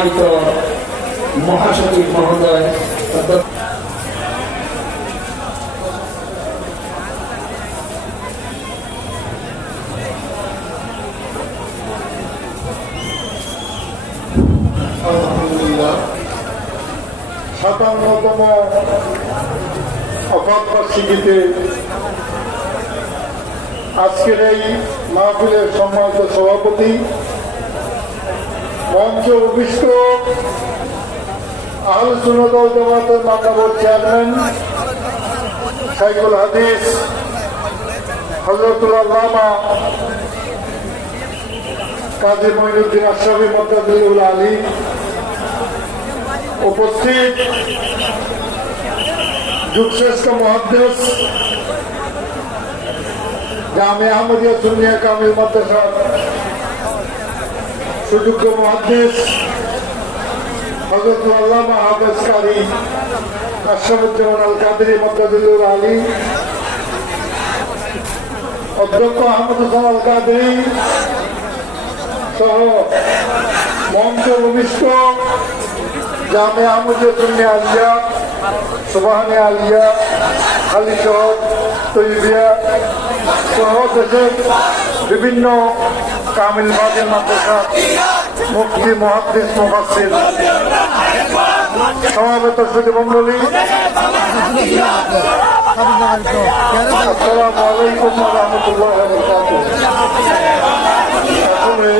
সম্মানিত মহাসচিব মহোদয়, আলহামদুলিল্লাহ ৫৭তম অফাত বার্ষিকীতে আজকের এই মাহফিলের সম্মানিত সভাপতি, মঞ্চ অভিষ্ট আহলে সুন্নাত ওয়াল জামাতের মাননীয় চেয়ারম্যান শাইখুল হাদিস হযরতুল আল্লামা কাজী মঈনুদ্দিন আশরাফী মুত্তাদিউল আলী, উপস্থিত যুগশ্রেষ্ঠ মুহাদ্দিস জামিয়া আহমদিয়া সুন্নিয়া কামিল মাদ্রাসার সুযোগ্য মুহাদ্দিস হযরতুল আল্লামা হাফেজ কারি আশরাফুজ্জামান আল কাদেরী মুত্তাদিউল আলী, অধ্যক্ষ আহমদ হোসেন আল কাদেরী সহ মঞ্চ ভূমিষ্ঠ জামিয়া আহমদিয়া সুন্নিয়া আলিয়া, সুবহানিয়া আলিয়া, আলী শহর, তৈবিয়া সহ দেশের বিভিন্ন কামিল বাদের মাদ্রাসা মুফতি, মুহাদ্দিস, মুফাসসির, সমাবেত সুধীমণ্ডলী, আসসালামু আলাইকুম ওয়া রাহমাতুল্লাহি ওয়া বারাকাতুহু। আসলে